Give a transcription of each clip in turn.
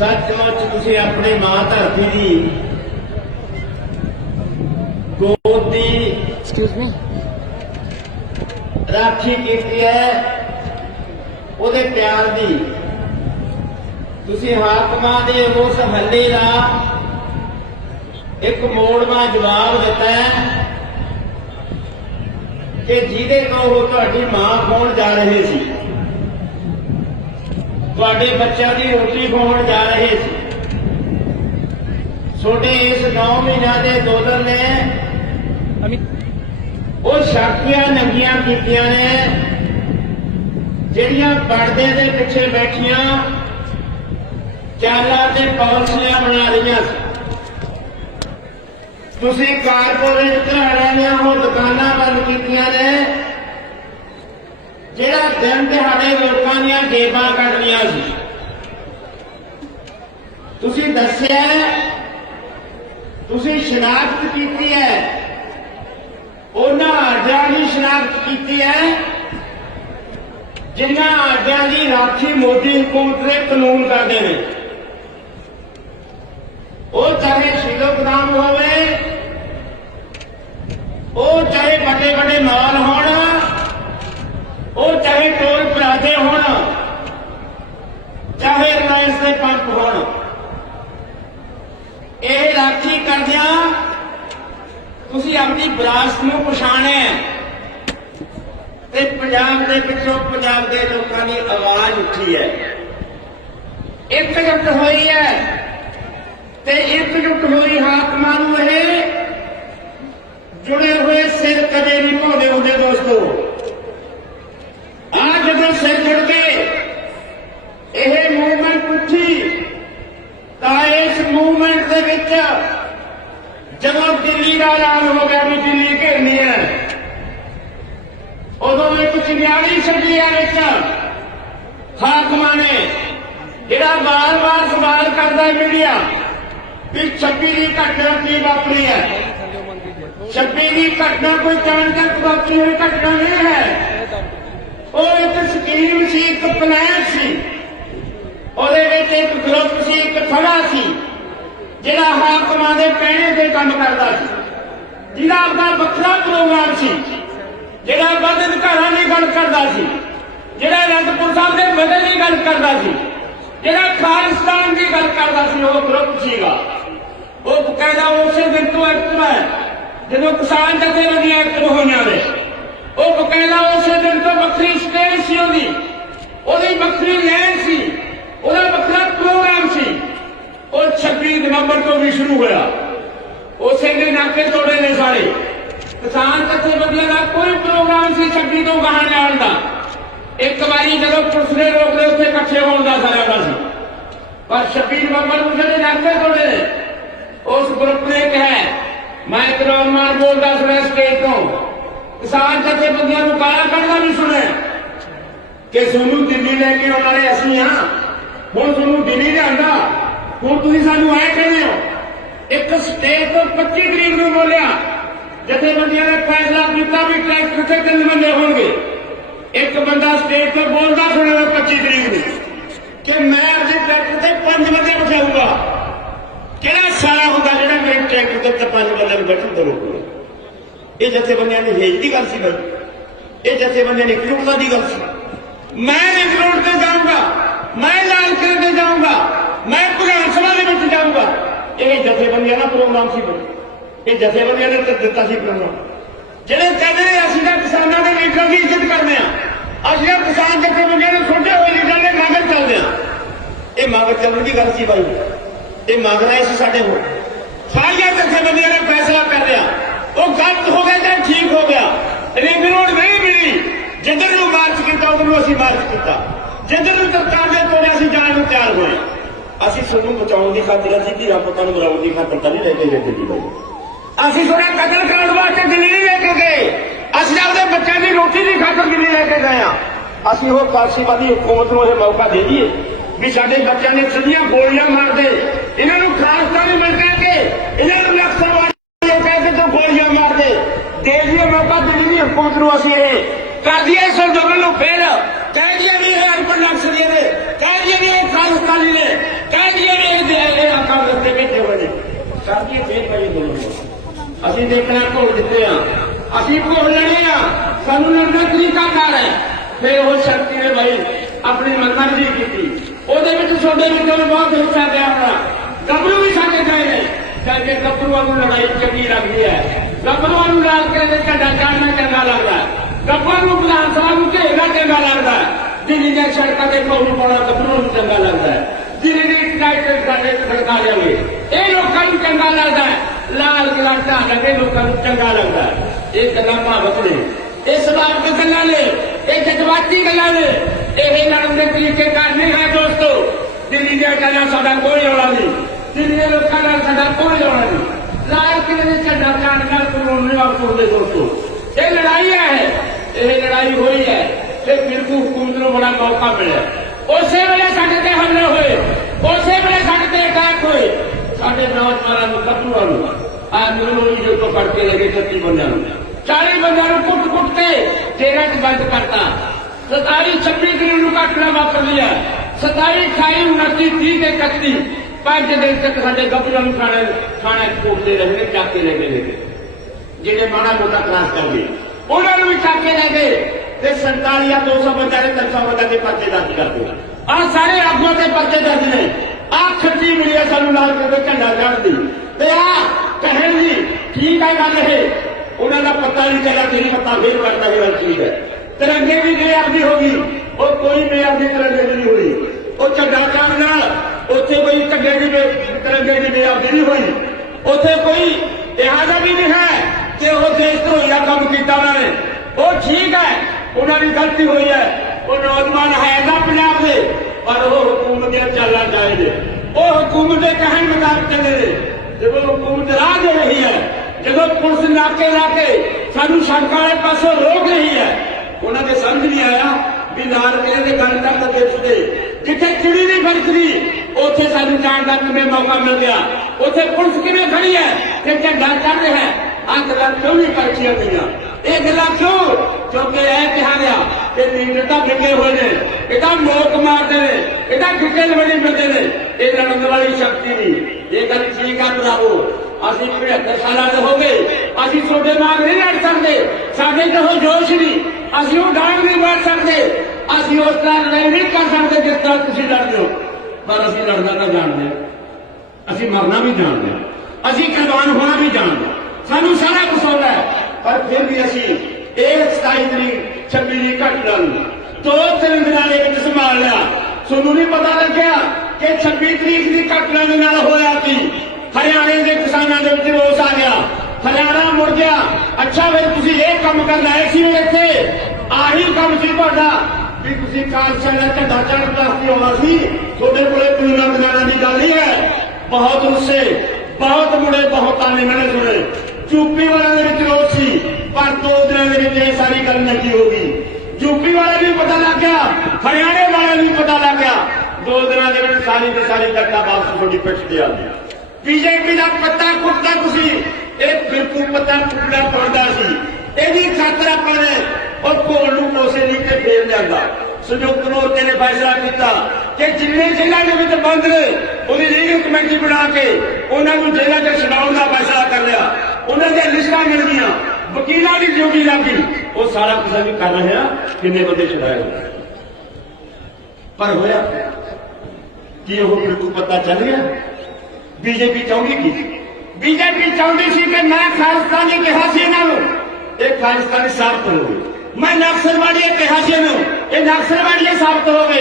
सचमुच तुसीं अपनी मां धरती की गोद की राखी की है, उहदे प्यार की तुसीं हाकमां दे उस हल्ले का एक मोड़वा जवाब दिता है कि जिहदे तो वो तुहाडी मां खोण जा रहे सी, तुहाडे बच्चों की रोटी खोण जा रहे सी। छोटे इस 9 महीनों के दोदर ने वो शक्तियां नंगियां कीतियां ने जिहड़ियां पर्दे दे पिछे बैठियां चालां ते पॉलिसियां बना रही सी। तुसीं कारपोरेट घराणिਆਂ ਦੀਆਂ वो दुकानां बंद कीतियां ने ਜਿਹੜਾ दिन ਦਿਹਾੜੇ ਲੋਕਾਂ ਦੀਆਂ ਜੇਬਾਂ ਕੱਢਣੀਆਂ ਸੀ। ਤੁਸੀਂ ਦੱਸਿਆ ਤੁਸੀਂ ਸ਼ਨਾਖਤ ਕੀਤੀ ਹੈ, ਉਹਨਾਂ ਆਡਿਆਂ ਦੀ ਸ਼ਨਾਖਤ ਕੀਤੀ ਹੈ ਜਿਨ੍ਹਾਂ ਆਡਿਆਂ ਦੀ ਰਾਖੀ ਮੋਦੀ ਹੁਕੂਮਤ ਦੇ ਕਾਨੂੰਨ ਕਰਦੇ ਨੇ। ਉਹ ਚਾਹੇ ਸ਼ੀਲੋ ਗੋਦਾਮ ਹੋਵੇ, ਉਹ ਚਾਹੇ ਵੱਡੇ ਵੱਡੇ ਮਾਲ ਹੋਣ, ਉਹ ਚਾਹੇ ਟੋਲ ਪਲਾਜ਼ੇ ਹੋਣ, ਚਾਹੇ ਰਿਲਾਇੰਸ ਦੇ ਪੰਪ ਹੋਣ, ਇਹ ਰਾਖੀ ਕਰਦਿਆਂ ਤੁਸੀਂ ਆਪਣੀ ਵਿਰਾਸਤ ਨੂੰ ਪਛਾਣਿਆ ਤੇ ਪੰਜਾਬ ਦੇ ਵਿੱਚੋਂ ਪੰਜਾਬ ਦੇ ਲੋਕਾਂ ਦੀ ਆਵਾਜ਼ ਉੱਠੀ ਹੈ, ਇਕਜੁੱਟ ਹੋਈ ਹੈ ਤੇ ਇਕਜੁੱਟ ਹੋਈ ਹਾਕਮਾਂ ਨੂੰ ਇਹ ਜੁੜੇ ਹੋਏ ਸਿਰ ਕਦੇ ਨਹੀਂ ਭੁੱਲਦੇ ਹੁੰਦੇ। ਦੋਸਤੋ, ਜਦੋਂ ਸਿਰ ਜੁੜ ਗਏ ਇਹ ਮੂਵਮੈਂਟ ਉੱਠੀ ਤਾਂ ਇਸ ਮੂਵਮੈਂਟ ਦੇ ਵਿੱਚ ਜਦੋਂ ਦਿੱਲੀ ਦਾ ਐਲਾਨ ਹੋ ਗਿਆ ਵੀ ਦਿੱਲੀ ਘੇਰਨੀ ਹੈ, ਉਦੋਂ ਇੱਕ ਚਿੰਗਾਰੀ ਛੱਡੀਆਂ ਵਿੱਚ ਹਾਕਮਾਂ ਨੇ ਜਿਹੜਾ ਵਾਰ-ਵਾਰ ਸਵਾਲ ਕਰਦਾ ਮੀਡੀਆ ਵੀ 26 ਦੀ ਘਟਨਾ ਕੀ ਵਾਪਰੀ ਹੈ। 26 ਦੀ ਘਟਨਾ ਕੋਈ ਚਾਣਕ ਵਾਪਰੀ ਹੋਈ ਘਟਨਾ ਨਹੀਂ ਹੈ, ਉਹ ਇੱਕ ਸਕੀਮ ਸੀ, ਇੱਕ ਪਲਾਨ ਸੀ, ਉਹਦੇ ਵਿੱਚ ਇੱਕ ਗਰੁੱਪ ਸੀ, ਇੱਕ ਥੜਾ ਸੀ ਜਿਹੜਾ ਹਾਕਮਾਂ ਦੇ ਕਹਿਣੇ ਤੇ ਕੰਮ ਕਰਦਾ ਸੀ, ਜਿਹਦਾ ਆਪਣਾ ਵੱਖਰਾ ਪ੍ਰੋਗਰਾਮ ਸੀ, ਜਿਹੜਾ ਵੱਧ ਅਧਿਕਾਰਾਂ ਦੀ ਗੱਲ ਕਰਦਾ ਸੀ, ਜਿਹੜਾ ਅਨੰਦਪੁਰ ਸਾਹਿਬ ਦੇ ਬਦਲੇ ਦੀ ਗੱਲ ਕਰਦਾ ਸੀ, ਜਿਹੜਾ ਖਾਲਿਸਤਾਨ ਦੀ ਗੱਲ ਕਰਦਾ ਸੀ, ਉਹ ਗਰੁੱਪ ਸੀਗਾ। ਉਹ ਬਕਾਇਦਾ ਉਸੇ ਦਿਨ ਤੋਂ ਐਕਟਿਵ ਹੈ ਜਦੋਂ ਕਿਸਾਨ ਜਥੇਬੰਦੀਆਂ ਐਕਟਿਵ ਹੋਈਆਂ ਨੇ। ਉਹ ਬਕਾਇਦਾ ਉਸੇ ਦਿਨ ਤੋਂ ਵੱਖਰੀ ਸਟੇਜ ਸੀ, ਉਹਦੀ ਵੱਖਰੀ ਲੈਨ ਸੀ, ਉਹਦਾ ਵੱਖਰਾ ਪ੍ਰੋਗਰਾਮ ਸੀ। ਉਹ 26 ਨਵੰਬਰ ਤੋਂ ਵੀ ਸ਼ੁਰੂ ਹੋਇਆ, ਉਸੇ ਦਿਨ ਨਾਕੇ ਤੋੜੇ ਨੇ ਸਾਰੇ ਕਿਸਾਨ ਜਥੇਬੰਦੀਆਂ ਦਾ ਕੋਈ ਪ੍ਰੋਗਰਾਮ ਸੀ 26 ਤੋਂ ਗਾਹਾਂ ਜਾਣ ਦਾ। ਇੱਕ ਵਾਰੀ ਜਦੋਂ ਪੁਲਿਸ ਨੇ ਰੋਕ ਲਏ ਉੱਥੇ ਇਕੱਠੇ ਹੋਣ ਦਾ ਸਾਰਿਆਂ ਦਾ ਸੀ, ਪਰ 26 ਨਵੰਬਰ ਨੂੰ ਜਿਹੜੇ ਨਾਕੇ ਤੋੜੇ ਉਸ ਗਰੁੱਪ ਨੇ ਕਿਹਾ, ਮੈਂ ਕਰੋਨ ਮਾਰ ਬੋਲਦਾ ਸੁਣਿਆ ਸਟੇਜ ਤੋਂ, ਕਿਸਾਨ ਜਥੇਬੰਦੀਆਂ ਨੂੰ ਗਾਲਾਂ ਕੱਢਦਾ ਵੀ ਸੁਣਿਆ ਕਿ ਤੁਹਾਨੂੰ ਦਿੱਲੀ ਲੈ ਕੇ ਆਉਣ ਵਾਲੇ ਅਸੀਂ ਹਾਂ, ਹੁਣ ਤੁਹਾਨੂੰ ਦਿੱਲੀ ਲਿਆਂਦਾ, ਹੁਣ ਤੁਸੀਂ ਸਾਨੂੰ ਐ ਕਹਿੰਦੇ ਹੋ। ਇੱਕ ਸਟੇਜ ਤੋਂ 25 ਤਰੀਕ ਨੂੰ ਬੋਲਿਆ, ਜਥੇਬੰਦੀਆਂ ਨੇ ਫੈਸਲਾ ਕੀਤਾ ਵੀ ਟਰੈਕਟਰ ਤੇ 3 ਬੰਦੇ ਹੋਣਗੇ। ਇੱਕ ਬੰਦਾ ਸਟੇਜ ਤੋਂ ਬੋਲਦਾ ਸੁਣਿਆ 25 ਤਰੀਕ ਨੂੰ ਕਿ ਮੈਂ ਆਪਣੇ ਟਰੈਕਟਰ ਤੇ 5 ਬੰਦੇ ਬਿਠਾਊਗਾ। ਕਿਹੜਾ ਸਾਰਾ ਹੁੰਦਾ ਜਿਹੜਾ ਮੇਰੇ ਟਰੈਕਟਰ ਤੇ 5 ਬੰਦੇ ਨੂੰ ਬੈਠਣ ਦੇਊਗਾ? ਇਹ ਜਥੇਬੰਦੀਆਂ ਦੀ ਹੇਜ ਦੀ ਗੱਲ ਸੀ ਬਾਈ, ਇਹ ਜਥੇਬੰਦੀਆਂ ਦੀ ਇਕਜੁੱਟਤਾ ਦੀ ਗੱਲ ਸੀ। ਮੈਂ ਰਿੰਗ ਰੋਡ ਤੇ ਜਾਊਂਗਾ, ਮੈਂ ਲਾਲ ਕਿਲੇ ਤੇ ਜਾਊਂਗਾ, ਮੈਂ ਵਿਧਾਨ ਸਭਾ ਦੇ ਵਿੱਚ ਜਾਊਂਗਾ। ਇਹ ਜਥੇਬੰਦੀਆਂ ਦਾ ਪ੍ਰੋਗਰਾਮ ਸੀ ਬਾਈ, ਇਹ ਜਥੇਬੰਦੀਆਂ ਨੇ ਦਿੱਤਾ ਸੀ ਪ੍ਰੋਗਰਾਮ। ਜਿਹੜੇ ਕਹਿੰਦੇ ਨੇ ਅਸੀਂ ਤਾਂ ਕਿਸਾਨਾਂ ਦੇ ਲੀਡਰਾਂ ਦੀ ਇੱਜ਼ਤ ਕਰਦੇ ਹਾਂ, ਅਸੀਂ ਤਾਂ ਕਿਸਾਨ ਜਥੇਬੰਦੀਆਂ ਦੇ ਛੋਟੇ ਹੋਏ ਲੀਡਰਾਂ ਦੇ ਮਗਰ ਚੱਲਦੇ ਹਾਂ। ਇਹ ਮਗਰ ਚੱਲਣ ਦੀ ਗੱਲ ਸੀ ਬਾਈ, ਇਹ ਮਗਰ ਆਏ ਸੀ ਸਾਡੇ ਕੋਲ। ਸਾਰੀਆਂ ਜਥੇਬੰਦੀਆਂ ਨੇ ਫੈਸਲਾ ਕਰ ਲਿਆ, ਉਹ ਗਲਤ ਹੋ ਗਿਆ ਜਾਂ ਠੀਕ ਹੋ ਗਿਆ। ਰਿੰਗ ਰੋਡ ਨਹੀਂ ਮਿਲੀ, ਜਿੱਧਰ ਨੂੰ ਮਾਰਚ ਕੀਤਾ ਉਧਰ ਨੂੰ ਅਸੀਂ ਮਾਰਚ ਕੀਤਾ, ਜਿੱਧਰ ਨੂੰ ਸਰਕਾਰ ਨੇ ਤੋੜਿਆ ਅਸੀਂ ਜਾਣ ਨੂੰ ਤਿਆਰ ਹੋਏ। ਅਸੀਂ ਤੁਹਾਨੂੰ ਬਚਾਉਣ ਦੀ ਖਾਤਰ, ਅਸੀਂ ਧੀਰਾਂ ਪੁੱਤਾਂ ਨੂੰ ਬਚਾਉਣ ਦੀ ਖਾਤਰ ਤਾਂ ਨਹੀਂ ਲੈ ਕੇ ਗਏ ਦਿੱਲੀ ਬਾਈ। ਅਸੀਂ ਥੋੜਾ ਕਤਲ ਕਰਨ ਵਾਸਤੇ ਦਿੱਲੀ ਨਹੀਂ ਲੈ ਕੇ ਗਏ, ਅਸੀਂ ਆਪਦੇ ਬੱਚਿਆਂ ਦੀ ਰੋਟੀ ਦੀ ਖਾਤਰ ਦਿੱਲੀ ਲੈ ਕੇ ਗਏ ਹਾਂ। ਅਸੀਂ ਉਹ ਫਾਸੀਵਾਦੀ ਹੁਕੂਮਤ ਨੂੰ ਇਹ ਮੌਕਾ ਦੇ ਦਈਏ ਵੀ ਸਾਡੇ ਬੱਚਿਆਂ ਨੇ ਸਿੱਧੀਆਂ ਗੋਲੀਆਂ ਮਾਰਦੇ, ਇਹਨਾਂ ਨੂੰ ਖਾਲਿਸਤਾਨੀ ਮਿਲ ਕੇ ਇਹਨਾਂ ਨੂੰ ਨਕਸਲਵਾਦੀ ਕਹਿ ਕੇ ਤੋਂ ਗੋਲੀਆਂ ਮਾਰਦੇ ਦੇ ਦਈਏ ਮੌਕਾ ਦਿੱਲੀ ਦੀ ਹੁਕੂਮਤ ਨੂੰ। ਅਸੀਂ ਇਹ ਕਰ ਦਈਏ ਇਸ ਅੰਦੋਲਨ ਨੂੰ, ਫਿਰ ਕਹਿ ਦਈਏ ਵੀ ਇਹ ਅਰਬਨ ਨਕਸਲੀਏ ਨੇ, ਕਹਿ ਦਈਏ ਵੀ ਇਹ ਖਾਲਿਸਤਾਨੀ ਨੇ, ਕਹਿ ਦਈਏ ਬੈਠੇ ਹੋਏ ਨੇ ਸਾਡੀ ਫੇਰ ਪਈ ਬੋਲੋ ਅਸੀਂ ਦੇਖਣਾ ਭੁੱਲ ਦਿੱਤੇ ਆ ਅਸੀਂ ਭੁੱਲ ਲੜੇ ਆ ਸਾਨੂੰ ਲੜਨਾ ਤਰੀਕਾ ਕਰ ਹੈ ਫਿਰ ਉਹ ਸ਼ਕਤੀ ਨੇ ਭਾਈ ਆਪਣੀ ਮਨਮਰਜ਼ੀ ਕੀਤੀ ਉਹਦੇ ਵਿੱਚ ਤੁਹਾਡੇ ਵਿੱਚੋਂ ਬਹੁਤ ਹਿੱਸਾ ਦਿਆ ਹੋਣਾ ਗੱਭਰੂ ਵੀ ਸਾਡੇ ਗਏ ਨੇ ਕਰਕੇ ਗੱਭਰੂਆਂ ਨੂੰ ਲੜਾਈ ਚੰਗੀ ਲੱਗਦੀ ਹੈ ਗੱਭਰੂਆਂ ਨੂੰ ਨਾਲ ਕੇ ਝੰਡਾ ਚਾੜਨਾ ਚੰਗਾ ਲੱਗਦਾ ਗੱਭਰੂਆਂ ਨੂੰ ਵਿਧਾਨ ਸਭਾ ਨੂੰ ਘੇਰਨਾ ਚੰਗਾ ਲੱਗਦਾ ਦਿੱਲੀ ਦੀਆਂ ਸੜਕਾਂ ਤੇ ਪੌੜੀ ਪਾਉਣਾ ਗੱਭਰੂਆਂ ਨੂੰ ਚੰਗਾ ਲੱਗਦਾ ਦਿੱਲੀ ਦੀ ਯੂਨਾਈਟਿਡ ਸਾਡੇ ਸਰਕਾਰ ਲਿਆਵੇ ਇਹ ਲੋਕਾਂ ਨੂੰ ਚੰਗਾ ਲੱਗਦਾ ਲਾਲ ਕਿਲਾ ਢਾਹ ਲੱਗੇ ਲੋਕਾਂ ਨੂੰ ਚੰਗਾ ਲੱਗਦਾ ਇਹ ਗੱਲਾਂ ਭਾਵਕ ਨੇ ਇਹ ਸਵਾਰਥ ਗੱਲਾਂ ਨੇ ਇਹ ਜਜ਼ਬਾਤੀ ਗੱਲਾਂ ਨੇ ਇਹ ਲੜਨ ਦੇ ਤਰੀਕੇ ਕਾਰ ਨਹੀਂ ਹੈ ਦੋਸਤੋ ਦਿੱਲੀ ਦੀਆਂ ਗੱਲਾਂ ਸਾਡਾ ਕੋਈ ਰੌਲਾ ਨਹੀਂ ਦਿੱਲੀ ਦੇ ਲੋਕਾਂ ਨਾਲ ਸਾਡਾ ਕੋਈ ਰੌਲਾ ਨਹੀਂ ਲਾਲ ਕਿਲੇ ਦੇ ਝੰਡਾ ਚਾੜਨ ਨਾਲ ਕਾਨੂੰਨ ਨਹੀਂ ਵਾਪਰਦੇ ਦੋਸਤੋ ਇਹ ਲੜਾਈ ਹੈ ਇਹ ਲੜਾਈ ਹੋਈ ਹੈ ਤੇ ਫਿਰਕੂ ਹੁਕੂਮਤ ਨੂੰ ਬੜਾ ਮੌਕਾ ਮਿਲਿਆ ਉਸੇ ਵੇਲੇ ਸਾਡੇ ਤੇ ਹਮਲੇ ਹੋਏ ਉਸੇ ਵੇਲੇ ਸਾਡੇ ਤੇ ਅਟੈਕ ਹੋਏ ਸਾਡੇ ਨੌਜਵਾਨਾਂ ਨੂੰ ਗੱਭਰੂਆਂ ਨੂੰ ਆ ਮੈਨੂੰ ਜੋ ਪਕੜ ਕੇ ਲੈ ਗਏ 36 ਬੰਦਿਆਂ ਨੂੰ 40 ਬੰਦਿਆਂ ਨੂੰ ਕੁੱਟ ਕੇ ਜੇਲ੍ਹਾਂ 'ਚ ਬੰਦ ਕਰਤਾ 27 26 ਤਰੀਕ ਨੂੰ ਘਟਨਾ ਵਾਪਰ ਲਿਆ 27 28 29 30 ਤੇ 31 5 ਦਿਨ ਤੱਕ ਸਾਡੇ ਗੱਭਰੂਆਂ ਨੂੰ ਥਾਣੇ ਕੋਟਦੇ ਰਹੇ ਨੇ ਚੱਕ ਕੇ ਲੈ ਗਏ ਜਿਹੜੇ ਮਾੜਾ ਮੋਟਾ ਕਲਾਸ ਕਰ ਗਏ ਉਹਨਾਂ ਨੂੰ ਵੀ ਚੱਕ ਕੇ ਲੈ ਗਏ ਤੇ 47 ਜਾਂ 200 ਬੰਦਿਆਂ ਦੇ 300 ਬੰਦਿਆਂ ਦੇ ਪਰਚੇ ਦਰਜ ਕਰਦੇ ਆਹ ਸਾਰੇ ਆਗੂਆਂ ਦੇ ਪਰਚੇ ਦਰਜ ਨੇ ਆਹ ਖੱਟੀ ਮਿਲੀ ਹੈ ਸਾਨੂੰ ਨਾਲ ਕੇ ਝੰਡਾ ਚੜ੍ਹਦੀ ਤੇ ਆਹ ਕਹਿਣ ਦੀ ਠੀਕ ਹੈ ਗੱਲ ਇਹ ਉਹਨਾਂ ਦਾ ਪਤਾ ਨਹੀਂ ਚੱਲਿਆ ਤੇਰੀ ਪਤਾ ਫੇਰ ਕਰਦਾ ਇਹ ਚੀਜ਼ ਹੈ ਤਿਰੰਗੇ ਦੀ ਬੇਅਦਬੀ ਹੋ ਗਈ ਉਹ ਕੋਈ ਬੇਅਦਬੀ ਤਿਰੰਗੇ ਦੀ ਨਹੀਂ ਹੋਈ ਉਹ ਝੰਡਾ ਚੜ੍ਹਨ ਨਾਲ ਉੱਥੇ ਕੋਈ ਝੰਡੇ ਦੀ ਤਿਰੰਗੇ ਦੀ ਬੇਅਦਬੀ ਨਹੀਂ ਹੋਈ ਉੱਥੇ ਕੋਈ ਇਹਾਜ਼ਾ ਵੀ ਨਹੀਂ ਹੈ ਕਿ ਉਹ ਦੇਸ਼ ਧਰੋਹੀ ਦਾ ਕੰਮ ਕੀਤਾ ਉਹਨਾਂ ਨੇ ਉਹ ਠੀਕ ਹੈ ਉਹਨਾਂ ਦੀ ਗਲਤੀ ਹੋਈ ਹੈ ਉਹ ਨੌਜਵਾਨ ਹੈ ਨਾ ਪੰਜਾਬ ਦੇ ਪਰ ਉਹ ਹੁਕੂਮਤ ਦੀਆਂ ਚਾਲਾਂ ਜਾਇਜ਼ ਉਹ ਹੁਕੂਮਤ ਦੇ ਕਹਿਣ ਮੁਤਾਬਕ ਚੱਲੇ ਨੇ ਜਦੋਂ ਹੁਕੂਮਤ ਰਾਹ ਦੇ ਰਹੀ ਹੈ ਜਦੋਂ ਪੁਲਿਸ ਨਾਕੇ ਲਾ ਕੇ ਸਾਨੂੰ ਸੜਕਾਂ ਵਾਲੇ ਪਾਸੋਂ ਰੋਕ ਰਹੀ ਹੈ ਉਹਨਾਂ ਦੇ ਸਮਝ ਨਹੀਂ ਆਇਆ ਵੀ ਲਾਲ ਕਿਲੇ ਦੇ ਗੱਲ ਤੱਕ ਦੇਖਦੇ ਜਿੱਥੇ ਚਿੜੀ ਨਹੀਂ ਫੜਕਦੀ ਉੱਥੇ ਸਾਨੂੰ ਜਾਣ ਦਾ ਕਿਵੇਂ ਮੌਕਾ ਮਿਲ ਗਿਆ ਉੱਥੇ ਪੁਲਿਸ ਕਿਵੇਂ ਖੜੀ ਹੈ ਕਿ ਝੰਡਾ ਚੜ੍ਹ ਰਿਹਾ ਹੈ ਆਹ ਗੱਲਾਂ ਕਿਉਂ ਨਹੀਂ ਪਰਚੀਆਂ ਗਈਆਂ ਇਹ ਗੱਲਾਂ ਕਿਉਂ ਕਿਉਂਕਿ ਇਹ ਕਿਹਾ ਗਿਆ ਕਿ ਲੀਡਰ ਤਾਂ ਡਿੱਗੇ ਹੋਏ ਨੇ ਇਹ ਤਾਂ ਮੋਕ ਮਾਰਦੇ ਨੇ ਇਹ ਤਾਂ ਠਿੱਕੇ ਲਵੜੀ ਮਿਲਦੇ ਨੇ ਇਹ ਲੜਨ ਵਾਲੀ ਸ਼ਕਤੀ ਨਹੀਂ ਇਹ ਗੱਲ ਠੀਕ ਆ ਭਰਾਵੋ ਅਸੀਂ 75 ਸਾਲਾਂ ਦੇ ਹੋ ਗਏ ਅਸੀਂ ਤੁਹਾਡੇ ਨਾਲ ਨਹੀਂ ਲੜ ਸਕਦੇ ਸਾਡੇ ਚ ਉਹ ਜੋਸ਼ ਨਹੀਂ ਅਸੀਂ ਉਹ ਡਾਂਗ ਨਹੀਂ ਮਾਰ ਸਕਦੇ ਅਸੀਂ ਉਸ ਤਰ੍ਹਾਂ ਲੜਾਈ ਨਹੀਂ ਕਰ ਸਕਦੇ ਜਿਸ ਤਰ੍ਹਾਂ ਤੁਸੀਂ ਲੜਦੇ ਹੋ ਪਰ ਅਸੀਂ ਲੜਨਾ ਤਾਂ ਜਾਣਦੇ ਹਾਂ ਅਸੀਂ ਮਰਨਾ ਵੀ ਜਾਣਦੇ ਹਾਂ ਅਸੀਂ ਕੁਰਬਾਨ ਹੋਣਾ ਵੀ ਜਾਣਦੇ ਹਾਂ ਸਾਨੂੰ ਸਾਰਾ ਕੁਝ ਆਉਂਦਾ ਹੈ ਪਰ ਫਿਰ ਵੀ ਅਸੀਂ ਇਹ 27 ਤਰੀਕ 26 ਦੀ ਘਟਨਾ ਨੂੰ 2-3 ਦਿਨਾਂ ਦੇ ਵਿੱਚ ਸੰਭਾਲ ਲਿਆ ਤੁਹਾਨੂੰ ਨਹੀਂ ਪਤਾ ਲੱਗਿਆ ਕਿ 26 ਤਰੀਕ ਦੀ ਘਟਨਾ ਦੇ ਨਾਲ ਹੋਇਆ ਕੀ ਹਰਿਆਣੇ ਦੇ ਕਿਸਾਨਾਂ ਦੇ ਵਿੱਚ ਰੋਸ ਆ ਗਿਆ ਹਰਿਆਣਾ ਮੁੜ ਗਿਆ ਅੱਛਾ ਫਿਰ ਤੁਸੀਂ ਇਹ ਕੰਮ ਕਰਨ ਆਏ ਸੀ ਇੱਥੇ ਆਹੀ ਕੰਮ ਸੀ ਤੁਹਾਡਾ ਵੀ ਤੁਸੀਂ ਖਾਲਸਾ ਦਾ ਝੰਡਾ ਚੜ੍ਹਨ ਵਾਸਤੇ ਆਉਣਾ ਸੀ ਤੁਹਾਡੇ ਕੋਲੇ ਕੋਈ ਲੜਨਾ ਦੀ ਗੱਲ ਨਹੀਂ ਹੈ ਬਹੁਤ ਗੁੱਸੇ ਬਹੁਤ ਮੁੜੇ ਬਹੁਤ ਤਾਨੇ ਮੈਨੇ ਸੁਣੇ ਯੂਪੀ ਵਾਲਿਆਂ ਦੇ ਵਿੱਚ ਰੋਸ ਸੀ ਪਰ 2 ਦਿਨਾਂ ਦੇ ਵਿੱਚ ਇਹ ਸਾਰੀ ਗੱਲ ਨੱਕੀ ਹੋ ਗਈ ਯੂਪੀ ਵਾਲੇ ਵੀ ਪਤਾ ਲੱਗ ਗਿਆ ਹਰਿਆਣੇ ਵਾਲੇ ਵੀ ਪਤਾ ਲੱਗ ਗਿਆ 2 ਦਿਨਾਂ ਦੇ ਵਿੱਚ ਸਾਰੀ ਦੀ ਸਾਰੀ ਘਟਨਾ ਵਾਪਸ ਤੁਹਾਡੀ ਪਿੱਠ ਤੇ ਆ ਗਈ ਬੀਜੇਪੀ ਦਾ ਪੱਤਾ ਕੁੱਟਦਾ ਤੁਸੀਂ ਇਹ ਬਿਲਕੁਲ ਪੱਤਾ ਕੁੱਟਣਾ ਪੜਦਾ ਸੀ ਇਹਦੀ ਖਾਤਰ ਆਪਾਂ ਨੇ ਉਹ ਘੋਲ ਨੂੰ ਕੋਸੇ ਨਹੀਂ ਤੇ ਫੇਰ ਲਿਆਂਦਾ ਸੰਯੁਕਤ ਮੋਰਚੇ ਨੇ ਫੈਸਲਾ ਕੀਤਾ ਕਿ ਜਿੰਨੇ ਜ਼ਿਲ੍ਹਿਆਂ ਦੇ ਵਿੱਚ ਬੰਦ ਨੇ ਉਹਦੀ ਲੀਗਲ ਕਮੇਟੀ ਬਣਾ ਕੇ ਉਹਨਾਂ ਨੂੰ ਜੇਲ੍ਹਾਂ 'ਚ ਛਡਾਉਣ ਦਾ ਫੈਸਲਾ ਕਰ ਲਿਆ ਉਹਨਾਂ ਦੀਆਂ ਲਿਸਟਾਂ ਮਿਲ ਗਈਆਂ ਵਕੀਲਾਂ ਦੀ ਡਿਊਟੀ ਲੱਗ ਗਈ ਉਹ ਸਾਰਾ ਕੁਝ ਅਸੀਂ ਕਰ ਰਹੇ ਹਾਂ ਕਿੰਨੇ ਬੰਦੇ ਛਡਾਏ ਪਰ ਹੋਇਆ ਕੀ ਉਹ ਬਿਲਕੁਲ ਪਤਾ ਚੱਲ ਗਿਆ ਬੀਜੇਪੀ ਚਾਹੁੰਦੀ ਕੀ ਬੀਜੇਪੀ ਚਾਹੁੰਦੀ ਸੀ ਕਿ ਮੈਂ ਖਾਲਿਸਤਾਨੀ ਕਿਹਾ ਸੀ ਇਹਨਾਂ ਨੂੰ ਇਹ ਖਾਲਿਸਤਾਨੀ ਸਾਬਤ ਹੋਵੇ ਮੈਂ ਨਕਸਲਵਾੜੀ ਕਿਹਾ ਸੀ ਇਹਨੂੰ ਇਹ ਨਕਸਲਵਾੜੀ ਸਾਬਤ ਹੋਵੇ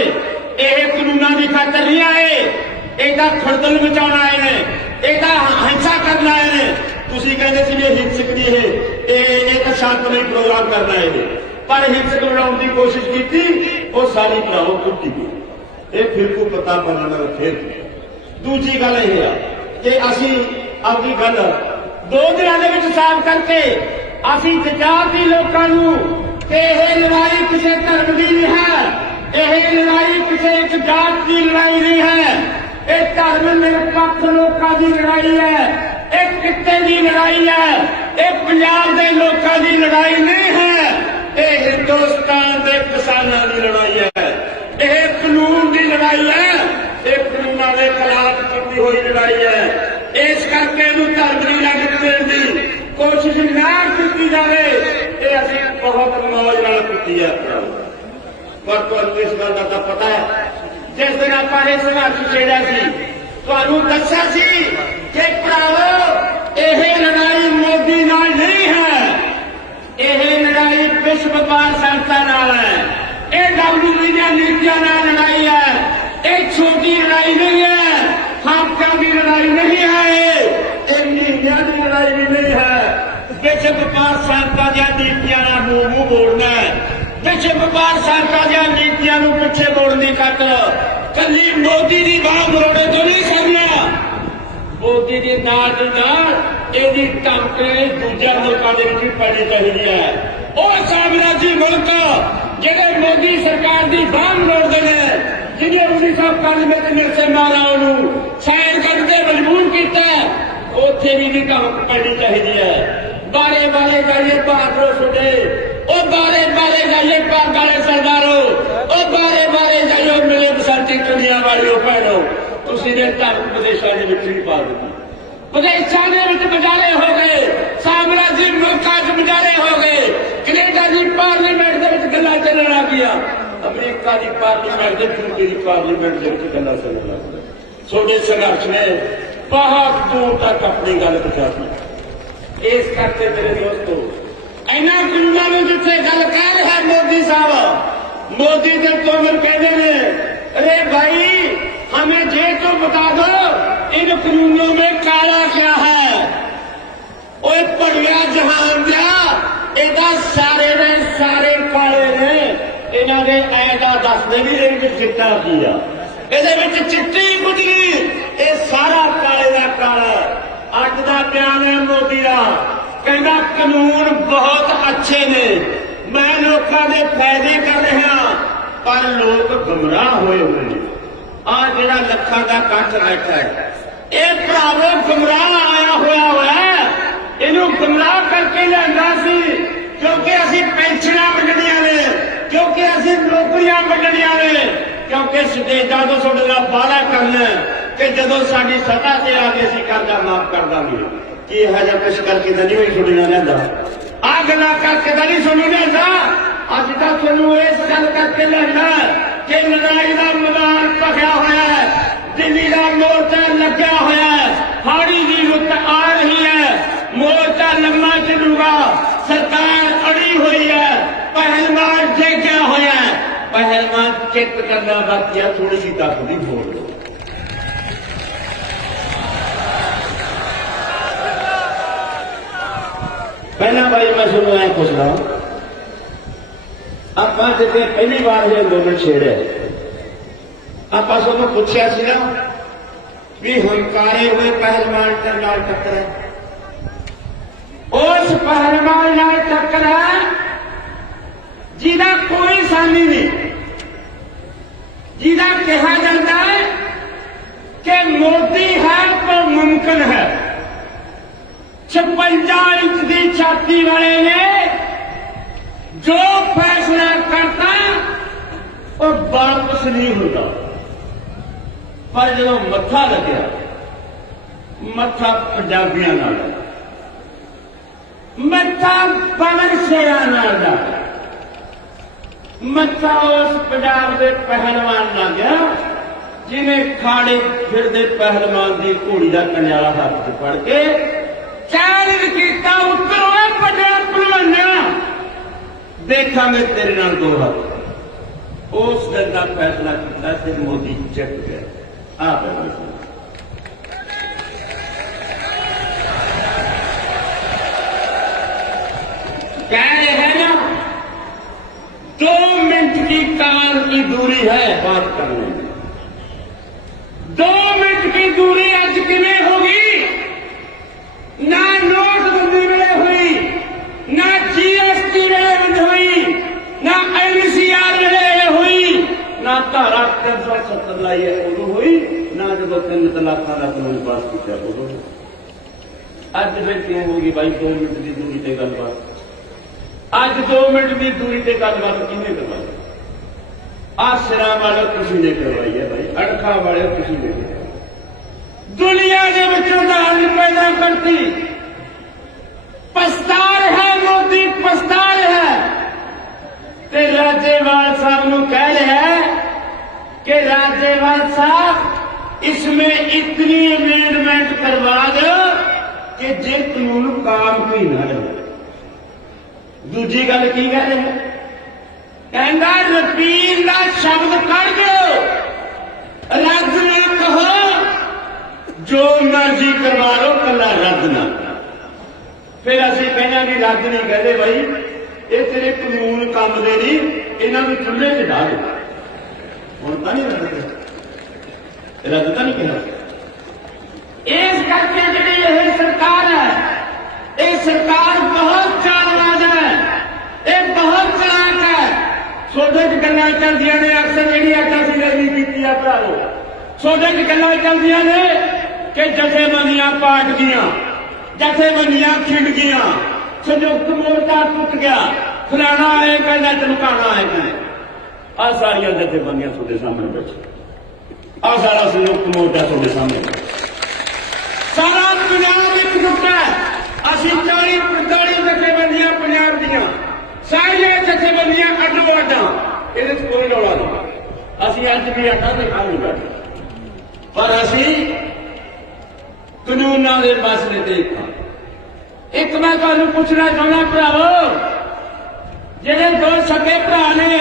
ਇਹ ਕਾਨੂੰਨਾਂ ਦੀ ਖਾਤਰ ਨਹੀਂ ਆਏ ਇਹ ਤਾਂ ਖੜਦਲ ਮਚਾਉਣ ਆਏ ਨੇ ਇਹ ਤਾਂ ਹਿੰਸਾ ਕਰਨ ਆਏ ਨੇ ਤੁਸੀਂ ਕਹਿੰਦੇ ਸੀ ਇਹ ਹਿੰਸਕ ਨਹੀਂ ਇਹ ਤਾਂ ਸ਼ਾਂਤਮਈ ਪ੍ਰੋਗਰਾਮ ਕਰਨ ਆਏ ਨੇ ਪਰ ਹਿੰਸਕ ਬਣਾਉਣ ਦੀ ਕੋਸ਼ਿਸ਼ ਕੀਤੀ ਉਹ ਸਾਰੀ ਭਰਾਵੋ ਟੁੱਟੀ ਗਈ ਇਹ ਫਿਰ ਕੋ ਪਤਾ ਬਣਨਾ ਫਿਰ ਦੂਜੀ ਗੱਲ ਇਹ ਆ ਕਿ ਅਸੀਂ ਆਪਣੀ ਗੱਲ 2 ਦਿਨਾਂ ਦੇ ਵਿੱਚ ਸਾਫ਼ ਕਰਕੇ ਅਸੀਂ ਜਜਾਤੀ ਲੋਕਾਂ ਨੂੰ ਕਿ ਇਹ ਲੜਾਈ ਕਿਸੇ ਧਰਮ ਦੀ ਨਹੀਂ ਹੈ ਇਹ ਲੜਾਈ ਕਿਸੇ ਇੱਕ ਜਾਤ ਦੀ ਲੜਾਈ ਨਹੀਂ ਹੈ ਇਹ ਧਰਮ ਨਿਰਪੱਖ ਲੋਕਾਂ ਦੀ ਲੜਾਈ ਹੈ ਇਹ ਕਿੱਤੇ ਦੀ ਲੜਾਈ ਹੈ ਇਹ ਪੰਜਾਬ ਦੇ ਲੋਕਾਂ ਦੀ ਲੜਾਈ ਨਹੀਂ ਹੈ ਇਹ ਹਿੰਦੁਸਤਾਨ ਦੇ ਕਿਸਾਨਾਂ ਦੀ ਲੜਾਈ ਹੈ ਇਹ ਕਾਨੂੰਨ ਦੀ ਲੜਾਈ ਹੈ ਇਹ ਕਾਨੂੰਨਾਂ ਦੇ ਖਿਲਾਫ ਕੀਤੀ ਹੋਈ ਲੜਾਈ ਹੈ करके धर्म की रंग देने की कोशिश ना की जाए, ये असीं बहुत मौज नाल कीती है। पर तुहानूं इस गल का पता है, जिस दिन आपां ने संघर्ष छेड़िया सी, तुहानूं दस्सिया सी कि भरावो यह लड़ाई मोदी नाल नहीं है, यह लड़ाई विश्व व्यापार संस्था नाल है, यह WTO दी नीतियां नाल लड़ाई है, यह छोटी लड़ाई नहीं है, हफ्तियां की लड़ाई नहीं है, यह महीनियां की लड़ाई भी नहीं है। विश्व व्यापार संस्था दी नीतियां नाल मूंह मोड़ना है, विश्व व्यापार संस्था दी नीतियां नूं पिछे मोड़ने खातर कली मोदी की बांह मरोड़े तो नहीं करना। मोदी की नाल यदि टंके दूजे मुल्कों के भी पैनी चाहिए है। वह साम्राज्य मुल्क जिहड़े मोदी सरकार की बांह मरोड़ते हैं, जिन्हें 1991 में नरसिम्हा राव नूं साइन करके मजबूर किया, उत्थे भी नहीं टंक पैनी चाहिए है। बारे बारे जाइए बहादुर सुने, ओ बारे बारे जाइए पग वाले सरदारों, ओ बारे बारे जाइए मिले बसंती दुनिया वाली भैनों, तुसीं ने टंक प्रदेशों के विच नहीं पा दी, प्रदेशों के बजारे हो गए, साम्राज्य मुल्कों च बजारे हो गए, कनेडा की पार्लीमेंट के गल्लां चलण लग गया, अमरीका की पार्लीमेंट यूके की पार्लीमेंट के गल्लां चलण लग गई। छोटे संघर्ष ने बहुत दूर तक अपनी गल पहुंचा दी। इस करके मेरे दोस्तों, इन्होंने कानूनों में जिथे गल कह रहा है मोदी साहब, मोदी ने तोमर कहते हैं, अरे भाई हमें जे तो बता दो इन कानूनों में काला क्या है। ओए पढ़िया जहान दिया एदा सारे ने सारे काले ने, इन्होंने ऐदा दसते भी ये चिट्टा किया, ये चिट्टी गुजरी, ये सारा काले का काला। अज का बयान है मोदी का, कहना कानून बहुत अच्छे ने, मैं लोगों के फायदे कर रहा, पर लोग गुमराह हुए हुए हैं। आ जिहड़ा लखा का कट बैठा है, ये भरावो गुमराह आया हुआ है, इनू गुमराह करके लिया सी, क्योंकि असीं पेंशनां वंडणियां ने, क्योंकि असीं नौकरियां वंडणियां ने, क्योंकि स्टेजां तो तुहाडे नाल वादा करना कि जदों साडी सत्ता ते आ गए असीं कर्जा माफ कर देंगे। कि यह जा कुछ करके तो नहीं सुनी ना लिया, आ गल्लां करके तो नहीं सुनी लिया। अज तक तुहानूं इस गल करके लिया कि लड़ाई का मैदान भखिया होया है, दिल्ली का मोर्चा लग्या होया है, हाड़ी की रुत आ रही है, मोर्चा लम्मा चलूगा, सरकार अड़ी हुई है, पहलवान जेग्या होया है, पहलवान चित करना बाकी है, थोड़ी सी ताकत ही बोल लो। पहला भाई मैं सुनो ऐ पुछ रहा हूं, आप जिसे पहली बार ये आंदोलन छेड़े, आप सबको पूछा सी ना भी हंकारे हुए पहलवान नाल टक्कर, उस पहलवान नाल टक्कर है जिहदा कोई सानी नहीं, जिहदा कहा जाता है कि मोदी है तो मुमकिन है। 56 इंच की छाती वाले ने जो फैसला करता वो वापस नहीं होता, पर जो मत्था लगे, मत्था पंजाबियां नाल, मत्था पवन शेरा नाल दा, मत्था उस पंजाब के पहलवान ना गया जिन्हें खाड़े फिरदे पहलवान की घोड़ी का कंडियाला हाथ च फड़ के चैलेंज किया, उत्तर होए पंजाब पहलवाना, देखा मैं तेरे नाल दो हाथ। उस दिन का फैसला किया फिर मोदी जित गया। आप कह रहे हैं ना 2 मिनट की कार की दूरी है बात करने में, 2 मिनट की दूरी आज किमें होगी? ना नोटबंदी में हुई, ना GST में हुई, ना NCR में हुई, ना धारा 370 लाई है उदू हुई, ना जब 3 तलाकां दा कानून पास किया उदू। अज फिर क्यों होगी भाई 2 मिनट की दूरी से गलबात? अज 2 मिनट की दूरी से गलबात किन्हें करवाई? आसरा वाले किसी ने करवाई है भाई, अड़खा वाले किसी ने करवाई। दुनिया के विचों दाल पैदा करती। पछता रहा मोदी, पछता रहा ते राज्यपाल साहब नूं कह रहा है कि राज्यपाल साहब इसमें इतनी अमेंडमेंट करवा दो कि जे कानून काम की न रहे। दूजी गल की कह रहे हैं, कहना रिपील का शब्द कर दो, रद्द ना कहो, जो मर्जी करवा लो, कला रद्द ना। फिर असं कहना भी रद्द नहीं कहते भाई, ये तेरे कानून काम दे नहीं, इन्होंने चूल्हे से डाल हूं तो नहीं रद्द तो नहीं कहना। इस करके जी यह सरकार है, ये सरकार बहुत चालबाज है, ये बहुत चलाक है। सोडे च गल्लां चलदियां ने अक्सर जी अकाली दल ने की भराओ, सोडे च गल्लां चलदियां ने कि जथेबंदियां पाट गईयां, जथेबंदियां खिंड गईयां, संयुक्त मोर्चा टुट गया, फलाना है कहना चमकाना है कहना। आ सारिया जथेबंदियां तुहाडे सामने बैठी, आ सारा संयुक्त मोर्चा तुहाडे सामने, सारा पंजाब एक जुट है। असीं 40-45 जथेबंदियां पंजाब दियां, सारिया जथेबंदियां अड्डो अड्डा, इहदे च कोई रौला नहीं। असीं अज भी आखा ते कल नहीं बैठे, पर असीं कानूनां दे मसले ते एक मैं तुहानूं पुछना चाहुंदा भरावो, जिहड़े दो सगे भरा ने,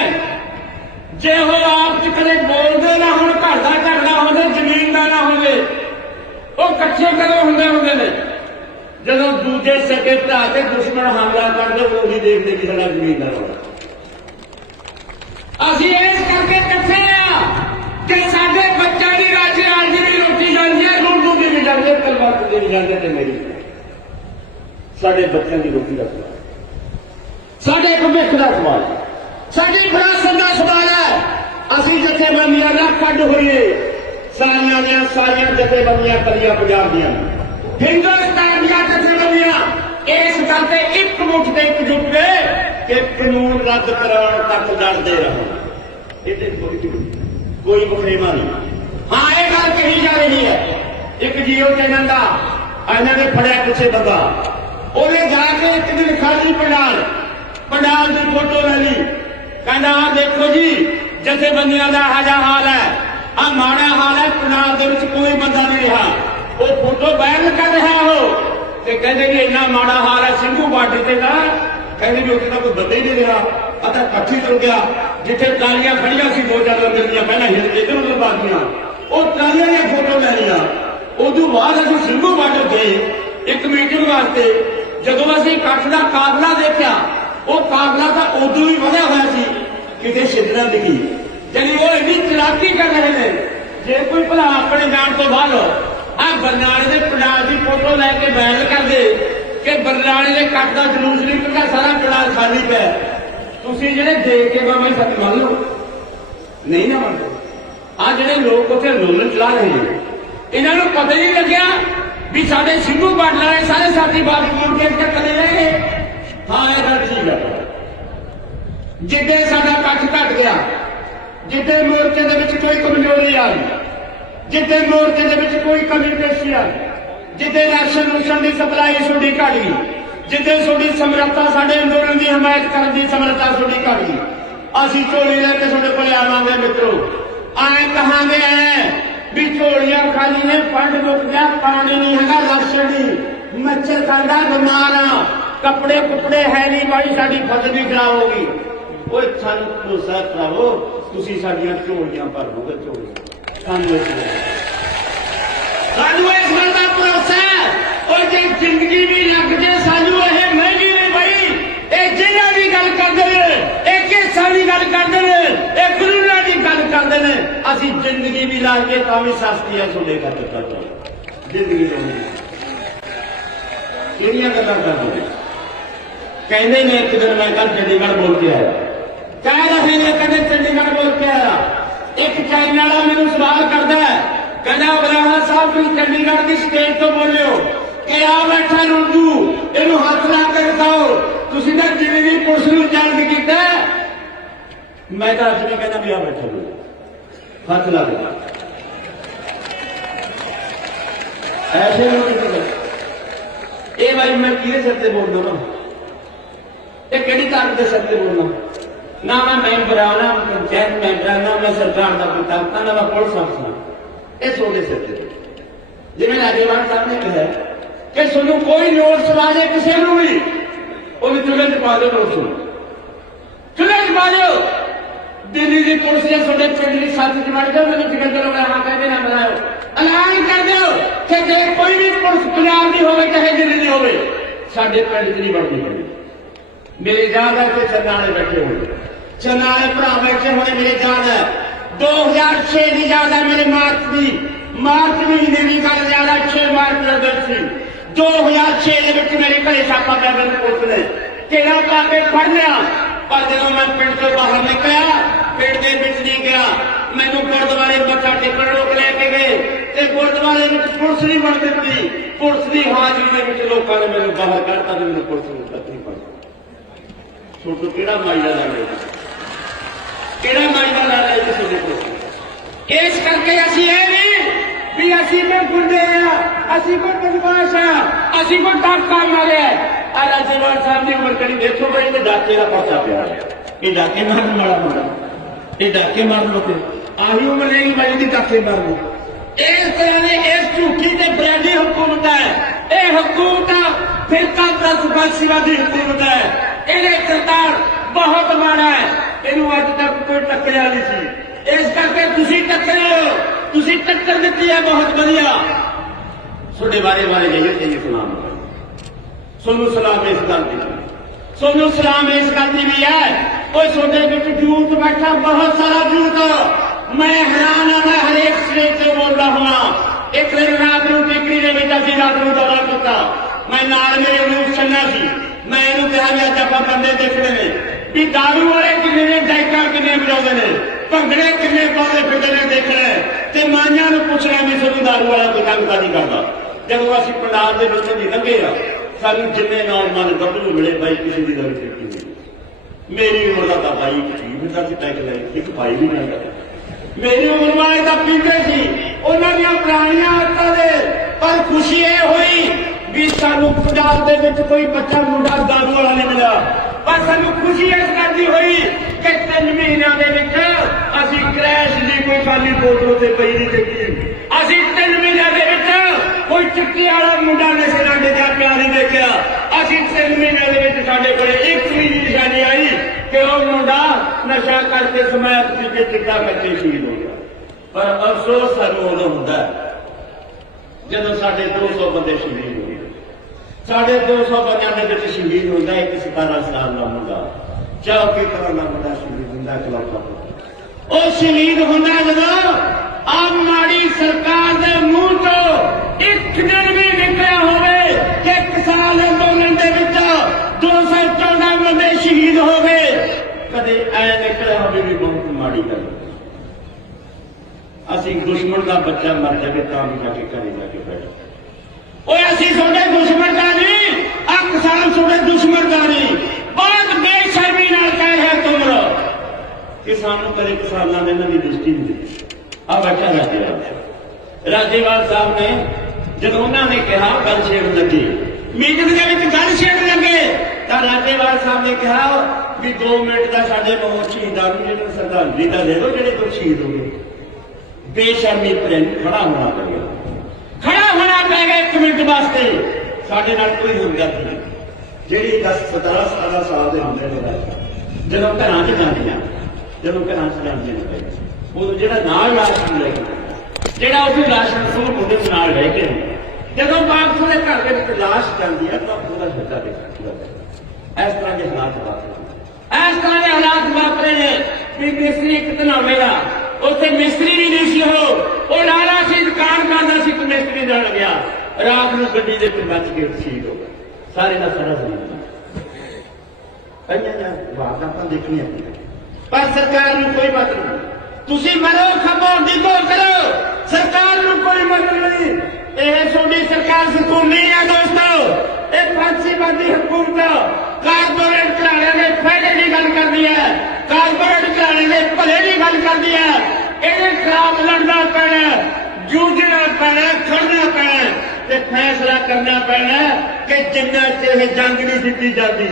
जे वो आप च कदे बोलदे ना होण, घर दा झगड़ा होवे, जमीन दा ना होवे, वो इकट्ठे कदों हुंदे ने? जदों दूजे सगे भरा ते दुश्मन हमला करदे, वो भी देखदे कि साडा जमीन दा रौला। असीं इस करके इकट्ठे आ कि साडे बच्चों की राज्य की रोटी जाती है, गुरु की भी जाती है, कलमा की भी जाती है, मेरी साडे बच्चों की रोटी का सवाल, साडे भविख का सवाल, साडी विरासत का सवाल है। असीं जथेबंदियां ना कड्ड होईए, सारियां दियां सारियां जथेबंदियां कलियां पंजाब दियां, हिंदुस्तान दियां जथेबंदियां इस गल ते एकमुठ ते एकजुट ने कि कानून रद्द कराउण तक लड़दे रहो। इहदे कोई बखेवा नहीं। हाँ, यह गल कही जा रही है, एक जियो चैनल का इन्होंने फड़िया पिछे बंदा, उन्हें जाके एक दिन खाली पंडाल की फोटो ले ली, कहना आ देखो जी जथेबंदियां का हाजा हाल है, आ माड़ा हाल है, पंडाल दे विच कोई बंदा नहीं रहा। वो फोटो वायरल कर रहा हो तो कहते भी इन्ना माड़ा हाल है सिंधू पार्टी से ना, कहते भी उत्थे कोई बंदा ही नहीं रहा, अता कट्ठी तुर गया। जिथे ट्रालियां खड़ियां सी 2-4 दिन दियां पहला हिल इधर उधर बागियां, वो ट्रालियां दी फोटो ले लिया। उदों बाद असीं सिंधू बार्डर गए एक मीटिंग वास्ते, जदों असीं इकट्ठ दा काफला देखा, वो काफला तो उदों भी वधिया होया सी, किते छिदना दिखी। यानी वो इन्नी चलाकी कर रहे हैं, जे कोई भला अपने जान तो बाद आ बरनाले के पंडाल की फोटो लैके वायरल कर दे कि बरनाले के कट का जलूस निकलता, सारा पंडाल खाली पे, तुसीं जिहड़े देख के भावें सच मान लो, नहीं ना मानते। आ जिहड़े लोग उत्थे अंदोलन चला रहे हैं, इन्होंने पता ही नहीं लग्या भी साडे सिंधू बार्डर वाले सारे साथी बात मोड़ के कदे रहे। हाँ, यह गल ठीक है। जिद्दे साडा कट घट गया, जिद्दे मोर्चे दे विच कोई कमजोरी आ गई, जिद्दे मोर्चे दे विच कोई कमी पेशी आ गई, जिद्दे राशन रूशन की सप्लाई थोड़ी घट गई, जिद्दे थोड़ी समर्था साडे अंदोलन की हमायत करने की समर्था थोड़ी घट गई, असीं झोली लैके तुहाडे कोल आवांगे मित्रों। आए कहांगे भी झोलियां खाली ने, फंड मुक गया, पानी नहीं है, राशन नहीं, मच्छर खांदा, बीमार आ, कपड़े कुपड़े है नहीं, भाई साडी फसल भी खराब होगी। वो सानू भरोसा कराओ, तुसीं साडियां झोलियां भर दोगे, झोलियां सानू इस गल का भरोसा है। और जे जिंदगी भी लग जाए सानू यह महंगी नहीं भाई, ये जिन्हां की गल करदे ने, ये केसां की गल करदे ने, ये कानूनां की गल करदे ने, असीं जिंदगी भी ला के तां भी सस्ती है तुहाडे खाते कर जिंदगी किहड़ियां गल्लां करदे ने। कहंदे ने एक दिन मैं कल चंडीगढ़ बोल के आया, कह रहे ने कहते चंडीगढ़ बोल के आया, एक चाइना वाला मैनू सवाल करता है, कहना बराहा साहब तुम चंडीगढ़ की स्टेज तो बोले हो कि आ बैठा रुजू, इनू हाथ ला के दिखाओ, तुसीं ना जिंदगी पुलिस नूं चार्ज कीता। मैं तो अज भी कहना भी आ बैठा हाथ ला के ऐसे लोग ये भाई मैं किहदे सिर ते बोल दूँ ये किहड़ी ताकत के सिर ते बोलना ना मैं मैंबर आ ना पंचायत मैंबर आ ना मैं सरकार का कोई ताकत ना मैं पुलिस अफसर ये सोडे सिर ते जिवें राजेवाल साहब ने कहा कि सोनू कोई नोट सुना दे किसी को भी वो भी चूल्हे च पा दो नोट सुन चूल्हे च पा दो दिल्ली की पुलिस ने थोड़े पिंड की छत च वड़ जाओ मैंने फिक्र करो हाँ कहते ना बनाओ ऐलान कर दो कि जे कोई भी पुलिस पंजाब की होवे चाहे दिल्ली की होवे साडे पिंड च नहीं बढ़नी पड़ी मेरे याद है कि चन्नाले बैठे हुए चन्नाले भरा बैठे हुए मेरे याद है 2006 की याद है मेरे मार्च महीने की गल याद है 6 मार्च का दिन सी 2006 के मेरे घरे छापा पै मैंने पुलिस ने तेरा पाके फड़ लिया पर जो मैं पिंड से बाहर निकलिया पिंड के बिच नहीं गया मैनू गुरुद्वारे मत्था टेकन लोग लेके गए गुरुद्वारे पुलिस नहीं बन दी पुलिस की हाजरी के लोगों ने मैंने बाहर कढ़ता मैंने पुलिस को तक नहीं पड़ सोचो कि माईदा ला लिया कि माईदा ला लिया जी को इस करके असी भी असी तो गुंडे असी को बदमाश असी को डाका मारे राजेवाल साहब की उम्र करी देखो भाई तो डाके का पर्चा पिया ये डाके मारने वाला मुंडा ये डाके मार लो आही उम्र नहीं भाई की डाके मार लो इस तरह ने इस झूठी ते बरेडी हुकूमत है यह हुकूमत फिरका दसवादी हुकूमत है ये सरदार बहुत माड़ा है इनू अज तक कोई टक्करिया नहीं सी इस करके तुसी टक्करे हो तुसी टक्कर दी है बहुत बढ़िया थोड़े बारे बारे जाइए सलाम सोनू सलाम इस गल की सोनू सलाम इस गल की भी है कोई सोडे विच जूत बैठा बहुत सारा जूत मैं हैरान हाँ मैं हरेक स्टेज से बोल रहा हूँ एक दिन रात को टिकड़ी के विच असीं रात को दौरा किया मैं नाल मेरे अनूप छन्ना सी मैं इहनूं कहा भी अज आपां बंदे देखने ने भी दारू वाले किन्ने ने जायका किन्ने बजाउंदे ने भंगड़े किन्ने पाउंदे फिरदे ने देखना ते माइयां नूं पुछना भी सोनू दारू वाला कोई काम नहीं करता जदों असीं पंजाब दे विचों दी लंघे आ सानूं जिन्ने नौजवान गभरू मिले बाई किसी की दारू पीती नहीं मेरी उम्र का भाई ठीक था टैक लाई एक भाई भी नहीं करता मेरी उम्र वाले तो पीते सी उन्होंने पुरानियां आदतां दे पर खुशी ये हुई भी सानू पंजाब दे विच कोई बच्चा मुंडा दारू वाला नहीं मिला पर सानू खुशी इस गल दी हुई कि 3 महीनों के विच असीं क्रैश दी कोई खाली बोतल ते पई नहीं देखी असीं 3 महीनों के विच कोई चिट्टी वाला मुंडा नशे नाल डिग्या पिया नहीं देखिया असीं 3 महीनों के विच साडे कोले एक भी निशानी आई कि वो मुंडा नशा करके समाज के चिट्टा करके शहीद हो गया पर अफसोस सानू उदों हुंदा जदों साडे 200 बंदे शहीद हो गए साढ़े 200 बंदियां दे विच शहीद होंदा एक 17 साल का मुंडा चौकी तरह का मुंडा शहीद होंदा खिलाफा वो शहीद होंदा जदों आप माड़ी सरकार दे मुंह तो एक दिन भी निकलिया होवे कि 1 साल अंदोलन दे विच 214 बंदे शहीद हो गए कदे ऐ निकलिया होवे भी बहुत माड़ी गल असीं दुश्मन का बच्चा मर जाए तां भी जाके घरे जाके बैठ ओए असीं सोडे दुश्मन का नहीं आ किसान सोडे दुश्मन का नहीं बहुत बेशर्मी नाल कहे है तुम किसानों कदे किसानां ने इन्हां दी दृष्टि नहीं आ बैठा राजेवाल साहब ने जब उन्होंने कहा गल छेड़ लगे मीटिंग के विच गल छेड़ लगे तो राजेवाल साहब ने कहा भी 2 मिनट का साडे बहुत शहीदां नूं जिहड़ा श्रद्धांजलि दा दे दो जिहड़े कोई शहीद हो गए बेशर्मी पर खड़ा होना पड़ गया 1 मिनट वास्ते साडे नाल कोई हमदर्द नहीं जिहड़ी 17 साल दे हुंदे ने जदों घरां च जांदियां जदों घरां च जांदियां उदों जिहड़ा नाल राशन ले के जिहड़ा उस राशन सूट उहदे नाल रह के जदों वापस उहदे घर दे विच लाश जांदी है तो उहदा हिस्सा देखदा इस तरह के हालात वापरे ने भी मिस्त्री एक धनावे का उत्थे मिस्त्री भी नहीं सी हो लाला सी दुकान करदा सी तो मिस्त्री नाल गया रात नूं गड्डी दे विच बच के शहीद हो गया सारे दा सारा कईयां बात आपां देखणियां पर सरकार नूं कोई मतलब नहीं तुसी मरो खपो डिगो करो सरकार नूं कोई मतलब नहीं यह छोटी सरकार सुकून नहीं है दोस्तों एक फांसीवादी हुकूमत कारपोरेट घराने ने फायदे की गल कर दी है कारपोरेट घराने ने भले की गल कर दी है ये खिलाफ लड़ना पैना जूझना पैना खड़ना पैना जिन्ना चिर यह जंग नहीं जिती जाती,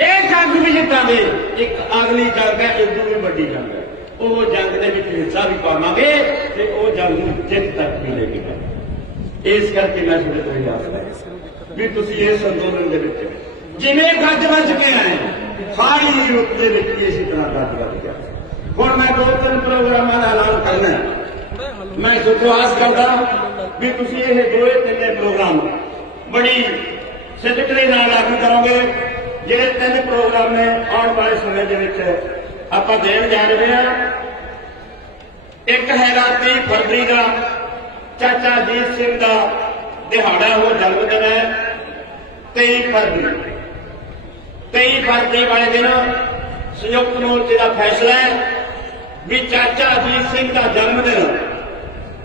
यह जंग भी जितांगे। एक अगली जंग है, इदू भी वड्डी जंग है, वो जंग के हिस्सा भी पावांगे ते वो जंग जित तक भी लेके जावांगे। इस करके मैं तुहाडे तो आखदा भी तुसीं इस अंदोलन दे विच जिवें गज वज के आए, सारी यूरोप के विच इसी तरह गज वज के आए। हुण मैं 2-3 प्रोग्रामां दा ऐलान करना है। मैं तुहानूं आस करदा भी तुसीं ये 2-3 प्रोग्राम बड़ी सिदक दे नाल लागू करोगे। ਜਿਹੜੇ 3 प्रोग्राम ने आने वाले समय ਦੇ ਵਿੱਚ ਆਪਾਂ ਦੇਣ ਜਾ ਰਹੇ ਹਾਂ। ਇੱਕ ਹੈਗਾ 30 फरवरी ਦਾ ਚਾਚਾ ਅਜੀਤ ਸਿੰਘ ਦਾ ਦਿਹਾੜਾ, ਉਹ ਜਨਮ ਦਿਨ ਹੈ 23 फरवरी वाले दिन संयुक्त मोर्चे का फैसला है भी चाचा अजीत सिंह का जन्मदिन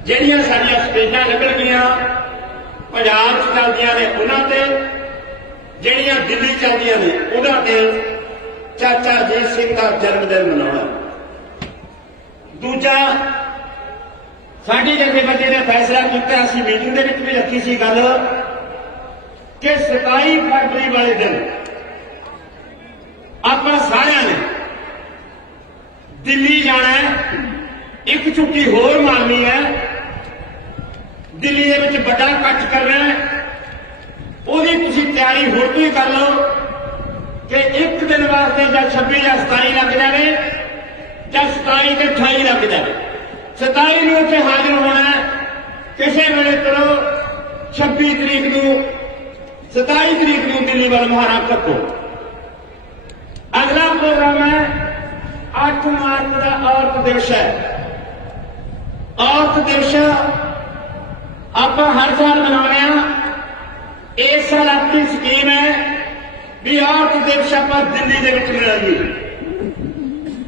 ਜਿਹੜੀਆਂ ਸਾਡੀਆਂ ਸਟੇਜਾਂ ਲੱਗਣਗੀਆਂ पंजाब च चलदियां ने उन्हां ते, ਜਿਹੜੀਆਂ दिल्ली चलदियां ने उन्हां ते चाचा अजीत सिंह का जन्मदिन मनाउणा। दूजा साडी जथेबंदी ने फैसला किया, असीं मीटिंग दे विच भी रखी सी गल कि 27 फरवरी वाले दिन ਆਪਾਂ ਸਾਰਿਆਂ ਨੇ ਦਿੱਲੀ ਜਾਣਾ ਹੈ। ਇੱਕ ਛੁੱਟੀ ਹੋਰ ਮਾਰਨੀ ਹੈ, ਦਿੱਲੀ ਦੇ ਵਿੱਚ ਵੱਡਾ ਇਕੱਠ ਕਰਨਾ ਹੈ। ਉਹਦੀ ਤੁਸੀਂ ਤਿਆਰੀ ਹੁਣ ਤੋਂ ਹੀ ਕਰ ਲਓ ਕਿ ਇੱਕ ਦਿਨ ਵਾਸਤੇ ਜਾਂ 26 ਜਾਂ 27 ਲੱਗ ਜਾਵੇ, ਜਾਂ 27 ਤੇ 28 ਲੱਗ ਜਾਵੇ। 27 ਨੂੰ ਉੱਥੇ ਹਾਜ਼ਰ ਹੋਣਾ ਹੈ, ਕਿਸੇ ਵੇਲੇ ਚਲੋ 26 ਤਰੀਕ ਨੂੰ 27 ਤਰੀਕ ਨੂੰ ਦਿੱਲੀ ਵੱਲ ਮੁਹਾਰਾ ਕੱਟੋ। अगला प्रोग्राम है 8 मार्च का औरत दिवस है। औरत दिवस आप हर साल मनाने, इस साल अपनी स्कीम है भी औरत दिवस आप दिल्ली के मनाइए।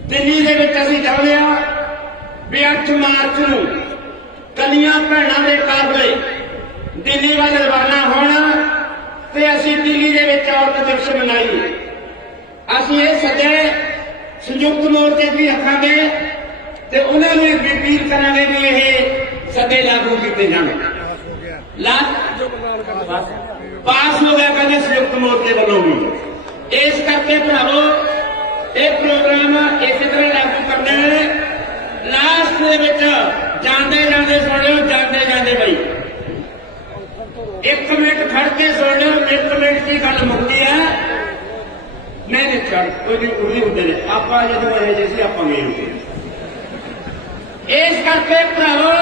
दिल्ली के चाहते हैं भी 8 मार्च को कलियां भैनों के काफले दिल्ली वाल रवाना होना ते असीं दिल्ली के औरत दिवस मनाइए। ਅਸੀਂ ਇਹ ਸੱਦੇ ਸੰਯੁਕਤ ਮੋਰਚੇ ਵੀ ਰੱਖਾਂਗੇ ਤੇ ਉਹਨਾਂ ਨੂੰ ਵੀ ਅਪੀਲ ਕਰਾਂਗੇ ਵੀ ਇਹ ਸੱਦੇ ਲਾਗੂ ਕੀਤੇ ਜਾਣ। ਪਾਸ ਹੋ ਗਿਆ ਕਹਿੰਦੇ ਸੰਯੁਕਤ ਮੋਰਚੇ ਵੱਲੋਂ ਵੀ। ਇਸ ਕਰਕੇ ਭਰਾਵੋ ਇਹ ਪ੍ਰੋਗਰਾਮ ਇਸੇ ਤਰ੍ਹਾਂ ਲਾਗੂ ਕਰਨਾ ਹੈ। ਲਾਸਟ ਦੇ ਵਿੱਚ ਜਾਂਦੇ ਜਾਂਦੇ ਸੁਣ ਲਿਓ, ਜਾਂਦੇ ਜਾਂਦੇ ਬਈ 1 ਮਿੰਟ ਖੜ ਕੇ ਸੁਣ ਲਿਓ। 1 ਮਿੰਟ ਦੀ ਗੱਲ ਮੁੱਕਦੀ ਹੈ। नहीं छड़ कोई भी उड़ी होते ने आप जो है जैसे आप गए होते। इस करके भरावो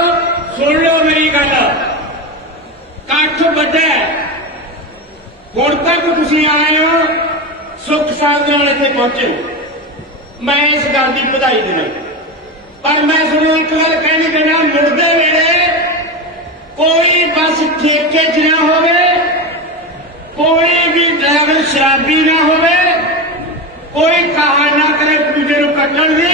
सुन लो मेरी गल, कट्ठ बड़ा हुण तक तुसीं आए हो सुख शांति नाल इत्थे पहुंचे हो, मैं इस गल की बधाई देना। पर मैं सुनो एक गल कहनी चाहना, मुड़दे वेले कोई बस ठेके च ना होवे, कोई भी ड्राइवर शराबी ना होवे, कोई कहा ना करे दूजे को कट्टण दी,